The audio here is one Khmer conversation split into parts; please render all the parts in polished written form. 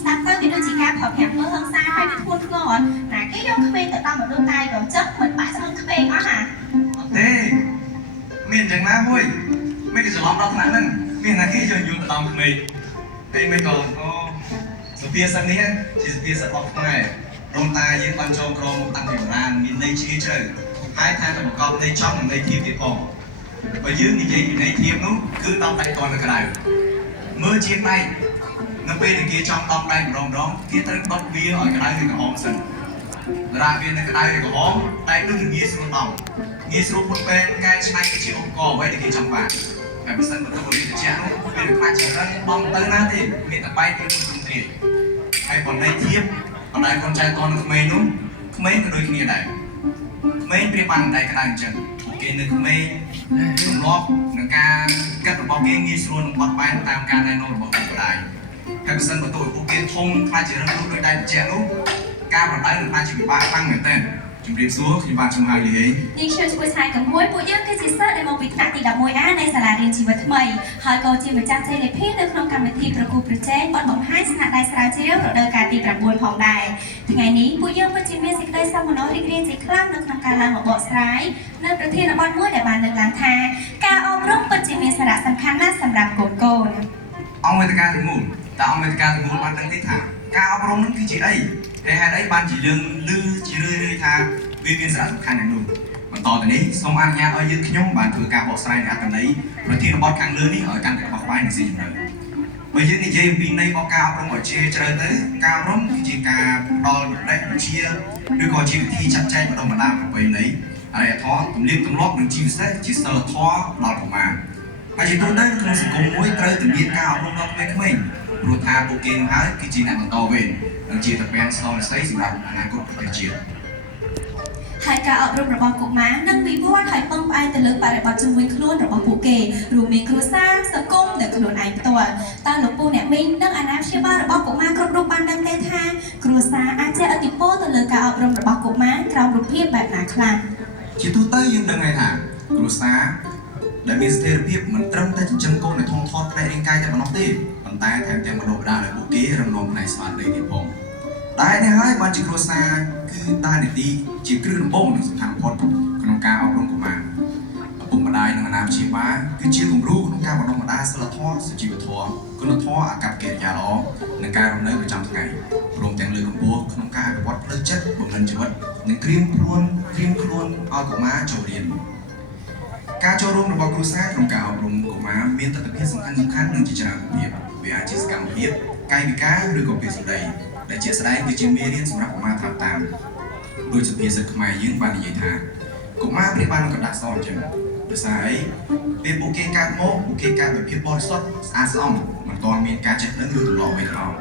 ស្ដាប់ទៅវាដូចជាការប្រញាប់មើលហឹង្សាហើយវាធ្ងន់ធ្ងរណាគេយកក្មេងទៅដល់មនុស្សតែក៏ចឹកមិនបាក់ស្អឹងក្មេងអស់ណាទេមានយ៉ាងណាមួយមិនគេច្រឡំដល់ថ្នាក់ហ្នឹងមានណាគេយកយល់ទៅដល់ក្មេងពេលមិនក៏សុភាសិតនេះជាសុភាសិតរបស់ខ្មែររំតាយើងបានចូលក្រមតាំងពីបុរាណមានន័យជ្រាលជ្រៅហើយថាទៅប្រកបន័យចំនិងន័យធៀបទៀតផងបើយើងនិយាយពីន័យធៀបនោះគឺដំដៃតនៅក្រៅមើលជាដៃនៅពេលដែលគេចំដំដៃម្ដងគេត្រូវដុតវាឲ្យក្តៅឬក្រហមសិនរាវានៅក្តៅឬក្រហមតែនឹងងាយស្រួលដំងាយស្រួលពុតពេលកែច្នៃទៅជាឧបករណ៍អ្វីដែលគេចង់បានតែបើសិនបើទៅរៀនជានោះពេលខ្លាចច្រើនបំទៅណាទេមានតែបែកទៅក្នុងគ្រាហើយបំណៃធៀបបណ្ដាកូនចៅតនៅក្មេងនោះក្មេងក៏ដូចគ្នាដែរក្មេងប្រៀបបានតែក្តៅអញ្ចឹងគេនៅក្មេងទម្លាប់នឹងការគិតរបស់គេងាយស្រួលនឹងបត់បែនតាមការណែនាំរបស់ឪពុកម្ដាយហើយបើសិនបើតួពួកគេធំខ្លាចជារឹងរូសដោយដៃបញ្ជាក់នោះការបណ្ដាលនឹងអាចជាពិបាកខ្លាំងមែនទែនជំរាបសួរខ្ញុំបាទជំហើយលីហេនេះខ្ញុំជួយឆ្លើយក៏មួយពួកយើងគឺជាសិស្សដែលមកពីថ្នាក់ទី 11A នៃសាលារៀនជីវិតថ្មីហើយក៏ជាម្ចាស់ជ័យលាភីនៅក្នុងកម្មវិធីប្រកួតប្រជែងបទបង្ហាញស្នាដៃស្រាវជ្រាវរដូវកាលទី9ផងដែរថ្ងៃនេះពួកយើងពិតជាមានសេចក្តីសោមនស្សរីករាយជាខ្លាំងនៅក្នុងការឡើងមកបកស្រាយនៅប្រធានបទមួយដែលបានលើកឡើងថាការអប់រំពិតជាមានសារៈសំខាន់ណាស់សម្រាប់កូនអង្គវេទិកាទាំងមូលតើអង្គវេទិកាទាំងមូលបានដឹងទេថាការអប់រំនឹងគឺជាអីហើយហេតុអីបានជាយើងឮជារឿយៗថាវាមានសារៈសំខាន់យ៉ាងនោះបន្តទៅនេះសូមអនុញ្ញាតឲ្យយើងខ្ញុំបានធ្វើការបកស្រាយនៃអត្ថន័យប្រធានបទខាងលើនេះឲ្យកាន់តែបោះបាយនិងស៊ីជម្រៅបើយើងនិយាយអំពីន័យរបស់ការអប់រំឲ្យជ្រាលជ្រៅទៅការអប់រំគឺជាការផ្ដល់បច្ចេកវិទ្យាឬក៏ជាវិធីចាត់ចែងបណ្ដុះបណ្ដាលប្រពៃណីអរិយធម៌ទំនៀមទម្លាប់និងជាពិសេសជាសិលធម៌ដល់កុមារហើយជាទូទៅក្នុងសង្គមមួយត្រូវតែមានការអប់រំដល់ក្មេងៗព្រោះថាពួកគេនឹងហើយគឺជាអ្នកបន្តវេននិងជាតពាំងស្នងនិស្ស័យសម្រាប់អនាគតប្រទេសជាតិហើយការអប់រំរបស់កុមារនឹងវិវត្តហើយពឹងផ្អែកទៅលើបរិបទជុំវិញខ្លួនរបស់ពួកគេរួមមានគ្រួសារសង្គមនិងខ្លួនឯងផ្ទាល់តើលោកពូអ្នកមីងនិងអាណាព្យាបាលរបស់កុមារគ្រប់រូបបានដឹងទេថាគ្រួសារអាចជះឥទ្ធិពលទៅលើការអប់រំរបស់កុមារក្រោមរូបភាពបែបណាខ្លះជាទូទៅយើងដឹងហើយថាគ្រួសារដែលមានស្ថិរភាពមិនត្រឹមតែចិញ្ចឹមកូនឲ្យធំធាត់ផ្នែករាងកាយតែប៉ុណ្ណោះទេប៉ុន្តែថែមទាំងបណ្ដុះបណ្ដាលឲ្យពួកគេរឹងមាំផ្នែកស្មារតីទៀតផងតែនេះហើយបានជាគ្រួសារគឺដើរនីតិជាគ្រឹះដំបូងនិងសំខាន់បំផុតក្នុងការអប់រំកុមារឪពុកម្ដាយនិងអាណាព្យាបាលគឺជាគំរូក្នុងការបណ្ដុះបណ្ដាលសីលធម៌សុជីវធម៌គុណធម៌អាកប្បកិរិយាល្អនិងការរស់នៅប្រចាំថ្ងៃព្រមទាំងលើកកម្ពស់ក្នុងការអភិវឌ្ឍផ្លូវចិត្តបំពេញជីវិតនិងត្រៀមខ្លួនឲ្យកុមារចូលរៀនការចូលរួមរបស់គ្រួសារក្នុងការអប់រំកុមារមានទស្សនវិជ្ជាសំខាន់និងជាច្រើនប្រភេទវាអាចជាសកម្មភាពកាយវិការឬក៏ពាក្យសម្ដីដែលជាស្ដែងគឺជាមេរៀនសម្រាប់កុមារតាមដោយសុភាសិតខ្មែរយើងបាននិយាយថាកុមារប្រៀបបាននឹងกระดาษសអញ្ចឹងដោយសារអីពេលពួកគេកើតមកពួកគេកើតដោយភាពបរិសុទ្ធស្អាតស្អំមិនទាន់មានការចេះដឹងឬទម្លាប់អ្វីឡើយ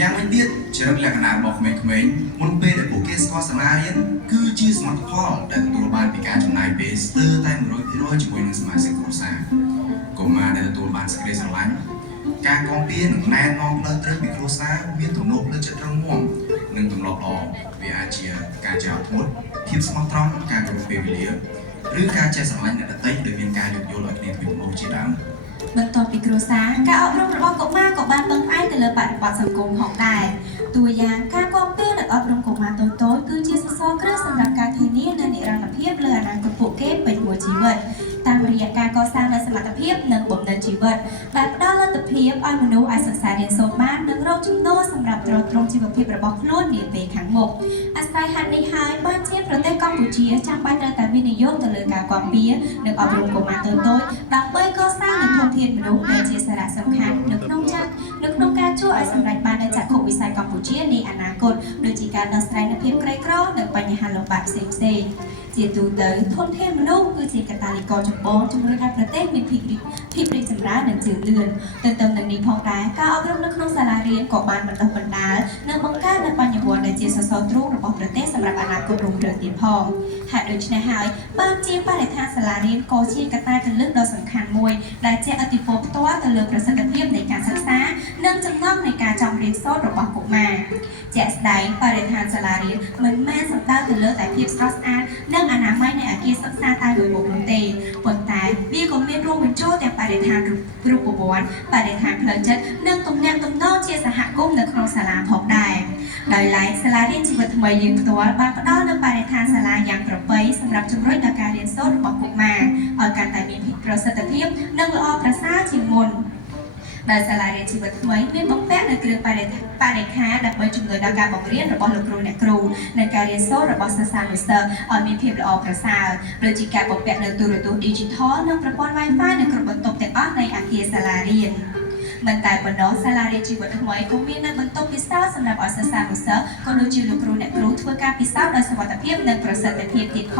យ៉ាងវិញទៀតចរិតលក្ខណៈរបស់ក្មេងៗមុនពេលដែលពួកគេស្គាល់សាលារៀនគឺជាសមិទ្ធផលដែលទទួលបានពីការចំណាយពេលស្ទើរតែ 100% ជាមួយនឹងសមាជិកគ្រួសារកុមារដែលទទួលបានសេចក្តីស្រឡាញ់ការគាំពៀនិងណែនាំផ្លូវត្រូវពីគ្រួសារមានទំនួលផ្លូវចិត្តរឹងមាំនិងទម្លាប់ល្អវាអាចជាការចេះអត់ធ្មត់ភាពស្មោះត្រង់ការគោរពពេលវេលាឬការចេះស្រឡាញ់អ្នកដទៃដោយមានការយោគយល់ឲ្យគ្នាទៅវិញទៅមកជាដើមបន្ទាប់ពីគ្រួសារការអប់រំរបស់កុមារក៏បានពឹងផ្អែកទៅលើបរិបទសង្គមផងដែរតួយ៉ាងការគាំពៀនិងអប់រំកុមារតូចៗគឺជាសសរគ្រឹះសម្រាប់ការធានានូវនិរន្តរភាពលើអនាគតពួកគេពេញមួយជីវិតតាមរយៈការកសាងនូវសមត្ថភាពនិងបំណិនជីវិតដែលផ្ដល់លទ្ធភាពឲ្យមនុស្សអាចសិក្សារៀនសូត្របាននិងរកចំណូលសម្រាប់ទ្រទ្រង់ជីវភាពរបស់ខ្លួននាពេលខាងមុខអាស្រ័យហេតុនេះហើយបានជាប្រទេសកម្ពុជាចាំបាច់ត្រូវតែវិនិយោគទៅលើការគាំពៀនិងអប់រំកុមារតូចៗដើម្បីកសាងនូវធនធានមនុស្សដែលជាសារៈសំខាន់នៅក្នុងការជួយឲ្យសម្រេចបាននូវចក្ខុវិស័យកម្ពុជានាអនាគតដូចជាការដោះស្រាយនូវភាពក្រីក្រនិងបញ្ហាលំបាកផ្សេងៗជាទូទៅធនធានមនុស្សគឺជាកាតាលីករចម្បងជំរុញឲ្យប្រទេសមានភាពរីកចម្រើននិងជឿនលឿនទន្ទឹមនឹងនេះផងដែរការអប់រំនៅក្នុងសាលារៀនក៏បានបណ្ដុះបណ្ដាលនិងបង្កើតនូវបញ្ញវន្តដែលជាសសរទ្រូងរបស់ប្រទេសសម្រាប់អនាគតរុងរឿងទៀតផងហេតុដូច្នេះហើយបានជាបរិស្ថានសាលារៀនក៏ជាកត្តាគន្លឹះដ៏សំខាន់មួយដែលជះឥទ្ធិពលផ្ទាល់ទៅលើប្រសិទ្ធភាពនៃការសិក្សានិងចំណងនៃការចង់រៀនសូត្ររបស់កុមារជាក់ស្ដែងបរិស្ថានសាលារៀនមិនមែនសំដៅទៅលើតែភាពស្រស់ស្អាតនិងអនាម័យនៃអគារសិក្សាតែមួយមុខនោះទេប៉ុន្តែវាក៏មានរួមបញ្ចូលទាំងបរិស្ថានរូបវន្តបរិស្ថានផ្លូវចិត្តនិងទំនាក់ទំនងជាសហគ គមន៍នៅក្នុងសាលាផងដែរដោយឡែកសាលារៀនជីវិតថ្មីយើងផ្ទាល់បានផ្ដល់នូវបរិស្ថានសាលាយ៉ាងប្រពៃសម្រាប់ជំរុញដល់ការរៀនសូត្ររបស់កុមារឲ្យកាន់តែមានប្រសិទ្ធភាពនិងល្អប្រសើរជាងមុនដែលសាលារៀនជីវិតថ្មីមានបំពាក់នូវគ្រឿងបរិក្ខារដើម្បីជំនួយដល់ការបង្រៀនរបស់លោកគ្រូអ្នកគ្រូនិងការរៀនសូត្ររបស់សិស្សានុសិស្សឲ្យមានភាពល្អប្រសើរដូចជាការបំពាក់នូវទូរទស្សន៍ Digital និងប្រព័ន្ធ Wi-Fi នៅគ្រប់បន្ទប់ទាំងអស់នៃអគារសាលារៀនមិនតែប៉ុណ្ណោះសាលារៀនជីវិតថ្មីក៏មាននៅបន្ទប់ពិសោធន៍សម្រាប់ឲ្យសិស្សានុសិស្សក៏ដូចជាលោកគ្រូអ្នកគ្រូធ្វើការពិសោធន៍ដោយសុវត្ថិភាពនិងប្រសិទ្ធភាពទៀតផ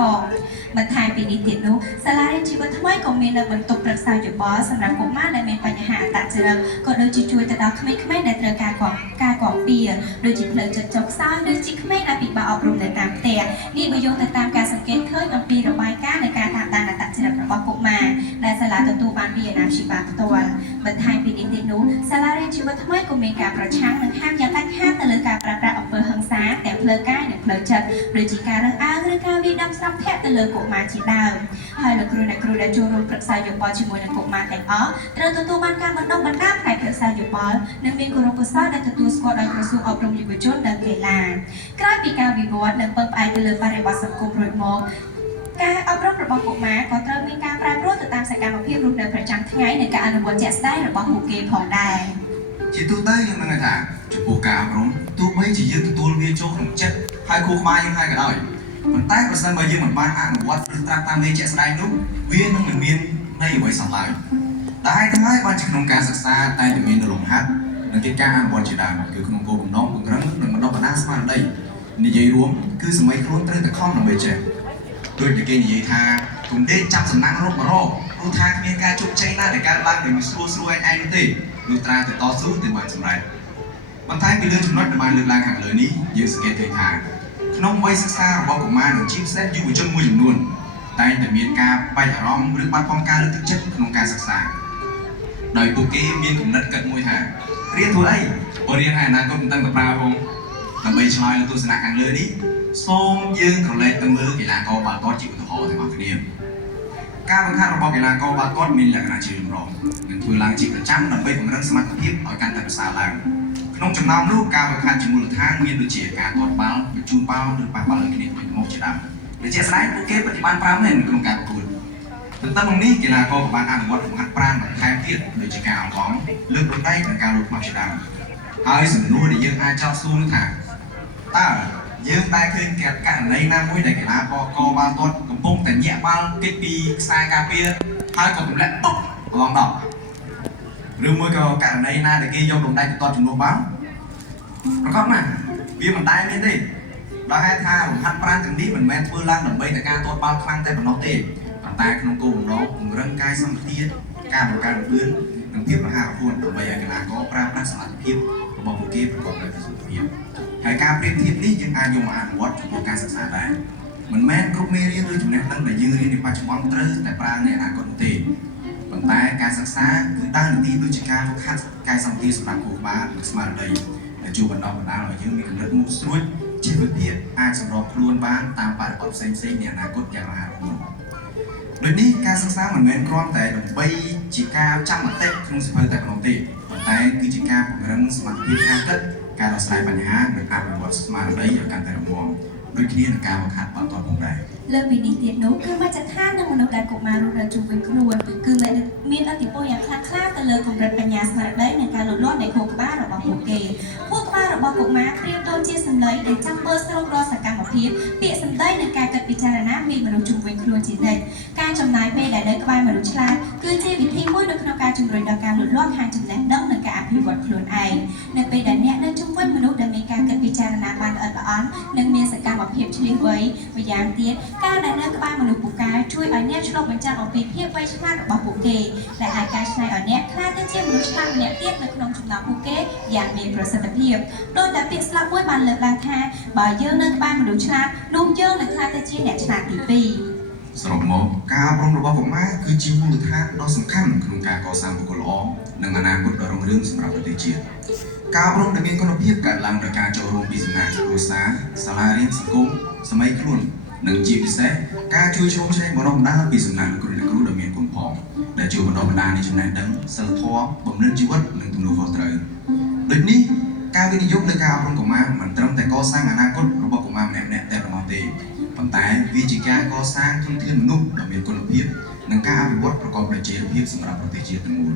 ងបន្ថែមពីនេះទៀតនោះសាលារៀនជីវិតថ្មីក៏មាននៅបន្ទប់ប្រឹក្សាយោបល់សម្រាប់កុមារដែលមានបញ្ហាអត្តចរិតក៏ដូចជាជួយទៅដល់ក្មេងៗដែលត្រូវការគាំពារដូចជាផ្លូវចិត្តចុះខ្សោយដូចជាក្មេងដែលពិបាកអប់រំនៅតាមផ្ទះនេះបើយោងទៅតាមការសង្កេតឃើញអំពីរបាយការណ៍នៃការតាមដានអត្តចរិតរបស់កុមារដែលសាលាទទួលបានពីអាណាព្យាបាលផ្ទាល់បន្ថែមពីនេះទៀតនោះសាលារៀនជីវិតថ្មីក៏មានការប្រឆាំងនិងហាមយ៉ាងដាច់ខាតទៅលើការប្រើប្រាស់អំពើហិង្សាទាំងផ្លូវកាយនិងផ្លូវចិត្តដូចជាការរើសអើងឬការវាយដំស្រាប់ភ័ក្រទៅលើកុមារជាដើមហើយលោកគ្រូអ្នកគ្រូដែលចូលរួមប្រឹក្សាយោបល់ជាមួយនឹងកុមារទាំងអស់ត្រូវទទួលបានការបណ្ដុះបណ្ដាលផ្នែកប្រឹក្សាយោបល់និងមានគោលកុសលដែលទទួលស្គាល់ដោយក្រសួងអប់រំយុវជននិងកីឡាក្រោយពីការវិវត្តនិងពឹងផ្អែកទៅលើបរិបទសង្គមរួចមកការអប់រំរបស់កុមារក៏ត្រូវមានការប្រែប្រួលទៅតាមសកម្មភាពរស់នៅប្រចាំថ្ងៃនិងការអនុវត្តជាក់ស្ដែងរបស់ពួកគេផងដែរជាទូទៅយើងនឹងថាចំពោះការអប់រំទោះបីជាយើងទទួលវាចូលក្នុងចិត្តហើយគូក្បាលយើងហើយក៏ដោយប៉ុន្តែប្រសិនបើយើងមិនបានអនុវត្តឬត្រាប់តាមលេខជាក់ស្ដែងនោះវានឹងមិនមានន័យអ្វីសោះឡើយដែលទាំងហើយបានជាក្នុងការសិក្សាតែមានលំហាត់និងកិច្ចការអនុវត្តជាដើមគឺក្នុងគោលបំណងពង្រឹងនិងបណ្ដុះបណ្ដាលស្មារតីនិយាយរួមគឺសម័យខ្លួនត្រូវតែខំដើម្បីចេះដូចតែគេនិយាយថាគុំដេកចាប់សំណាងរត់មករកព្រោះថាគ្មានការជោគជ័យណាដែលកើតឡើងដោយស្រួលឯងនោះទេលុះត្រាតែតស៊ូទៅបានសម្រេចបន្ថែមពីលើចំណុចដែលបានលើកឡើងខាងលើនេះយើងសង្កេតឃើញថាក្នុងវ័យសិក្សារបស់កុមារនិងជាពិសេសយុវជនមួយចំនួនតែងតែមានការបែកអារម្មណ៍ឬបាត់បង់ការលើកទឹកចិត្តក្នុងការសិក្សាដោយពួកគេមានគំនិតគិតមួយថារៀនធ្វើអីបើរៀនហើយអនាគតមិនដឹងទៅប្រើផងដើម្បីឆ្លើយលើទស្សនៈខាងលើនេះសូមយើងក្រឡេកទៅមើលកីឡាករបាល់ទាត់ជាឧទាហរណ៍ទាំងអស់គ្នាការបង្ហាត់របស់កីឡាករបាល់ទាត់មានលក្ខណៈជាចម្រុះនិងធ្វើឡើងជាប្រចាំដើម្បីពង្រឹងសមត្ថភាពឲ្យកាន់តែប្រសើរឡើងក្នុងចំណោមនោះការបង្ហាត់ជាមូលដ្ឋានមានដូចជាការទាត់បាល់បញ្ជូនបាល់ឬប៉ះបាល់គ្នាទៅមកជាដើមដែលជាស្ដែងពួកគេបប្រតិបត្តិ5នៅក្នុងការប្រកួតទន្ទឹមនឹងនេះកីឡាករក៏បានអនុវត្តបង្ហាត់ប្រាណបន្ថែមទៀតដូចជាការអង្វងលើកដៃនិងការលូតខ្មៅជាដើមហើយសំណួរដែលយើងអាចចោទសួរនោះថាតើយើងតែឃើញករណីណាមួយដែលកីឡាករបាល់ទាត់កំពុងតែញាក់បាល់គេចពីខ្សែការពារហើយក៏ទម្លាក់តុបឡងដល់ឬមួយក៏ករណីណាដែលគេយកដុំដៃទៅទាត់ជំនួសបាល់ប្រកបណាស់វាមិនដែលមានទេដោយហេតុថាបង្ហាត់ប្រាណទាំងនេះមិនមែនធ្វើឡើងដើម្បីតែការទាត់បាល់ខ្លាំងតែប៉ុណ្ណោះទេប៉ុន្តែក្នុងគោលបំណងពង្រឹងកាយសម្បទាការបង្កើនល្បឿននិងភាពរហ័សរហួនដើម្បីឲ្យកីឡាករប្រើប្រាស់សមត្ថភាពរបស់ពួកគេប្រកបដោយប្រសិទ្ធភាពហើយការប្រៀបធៀបនេះយើងអាចយកមកអនុវត្តចំពោះការសិក្សាដែរមិនមែនគ្រប់មេរៀនឬចំណេះដឹងដែលយើងរៀននៅបច្ចុប្បន្នត្រូវតែប្រើនៅអនាគតទេប៉ុន្តែការសិក្សាគឺដើរនាទីដូចជាការហ្វឹកហាត់កាយសម្បទាសម្រាប់គូក្បាលនិងស្មារតីដែលជួយបណ្ដុះបណ្ដាលឲ្យយើងមានគំនិតមុខស្រួចជីវភាពអាចសម្របខ្លួនបានតាមបរិបទផ្សេងៗនៃអនាគតយ៉ាងរហ័សរហួនដូចនេះការសិក្សាមិនមែនគ្រាន់តែដើម្បីជាការចាំមតិក្នុងសៀវភៅតែប៉ុណ្ណោះទេប៉ុន្តែគឺជាការពង្រឹងសមត្ថភាពការគិតការដោះស្រាយបញ្ហានិងអភិវឌ្ឍស្មារតីឲ្យកាន់តែរឹងមាំដូចគ្នានឹងការបង្ហាត់បាល់ទាត់ផងដែរលើពីនេះទៀតនោះគឺមជ្ឈដ្ឋាននិងមនុស្សដែលកុមាររស់នៅជុំវិញខ្លួនគឺមានឥទ្ធិពលយ៉ាងខ្លាំងក្លាទៅលើកម្រិតបញ្ញាស្មារតីនិងការលូតលាស់នៃខួរក្បាលរបស់ពួកគេខួរក្បាលរបស់កុមារប្រៀបដូចជាសម្លេងដែលចាំមើលស្រូបរាល់សកម្មភាពពាក្យសម្ដីនិងការគិតពិចារណាពីមនុស្សជុំវិញខ្លួនជានិច្ចការចំណាយពេលដែលនៅក្បែរមនុស្សឆ្លាតគឺជាវិធីមួយនៅក្នុងការជំរុញដល់ការលូតលាស់ខាងចំណេះដឹងនិងការអភិវឌ្ឍខ្លួនឯងនៅពេលដែលអ្នកនៅជុំវិញមនុស្សដែលមានការគិតពិចារណាបានល្អិតល្អន់និងមានសកម្មភាពឆ្លៀសវៃម្យ៉ាងទៀតការដែលនៅក្បែរមនុស្សពូកែជួយឲ្យអ្នកឆ្លុះបញ្ចាំងអំពីភាពវៃឆ្លាតរបស់ពួកគេដែលអាចកែច្នៃឲ្យអ្នកក្លាយទៅជាមនុស្សឆ្លាតម្នាក់ទៀតនៅក្នុងចំណោមពួកគេយ៉ាងមានប្រសិទ្ធភាពដោយតែពាក្យស្លោកមួយបានលើកឡើងថាបើយើងនៅក្បែរមនុស្សឆ្លាតនោះយើងនឹងក្លាយទៅជាអ្នកឆ្លាតទី2សរុបមកការអប់រំរបស់កុមារគឺជាមូលដ្ឋានដ៏សំខាន់ក្នុងការកសាងបុគ្គលល្អនិងអនាគតដ៏រុងរឿងសម្រាប់ប្រទេសជាតិការអប់រំដែលមានគុណភាពកើតឡើងដោយការចូលរួមពីសំណាក់គ្រួសារសាលារៀនសង្គមសម័យខ្លួននិងជាពិសេសការជួយជ្រោមជ្រែងបណ្ដុះបណ្ដាលពីសំណាក់លោកគ្រូអ្នកគ្រូដ៏មានគុណផងដែលជួយបណ្ដុះបណ្ដាលនៃចំណេះដឹងសិលធម៌បំណិតជីវិតនិងទំនួលខុសត្រូវដូចនេះ ការវិនិយោគលើការអប់រំកុមារមិនត្រឹមតែកសាងអនាគតរបស់កុមារម្នាក់ៗតែប៉ុណ្ណោះទេប៉ុន្តែវាជាការកសាងធនធានមនុស្សដ៏មានគុណភាពនិងការអភិវឌ្ឍប្រកបដោយចីរភាពសម្រាប់ប្រទេសជាតិទាំងមូល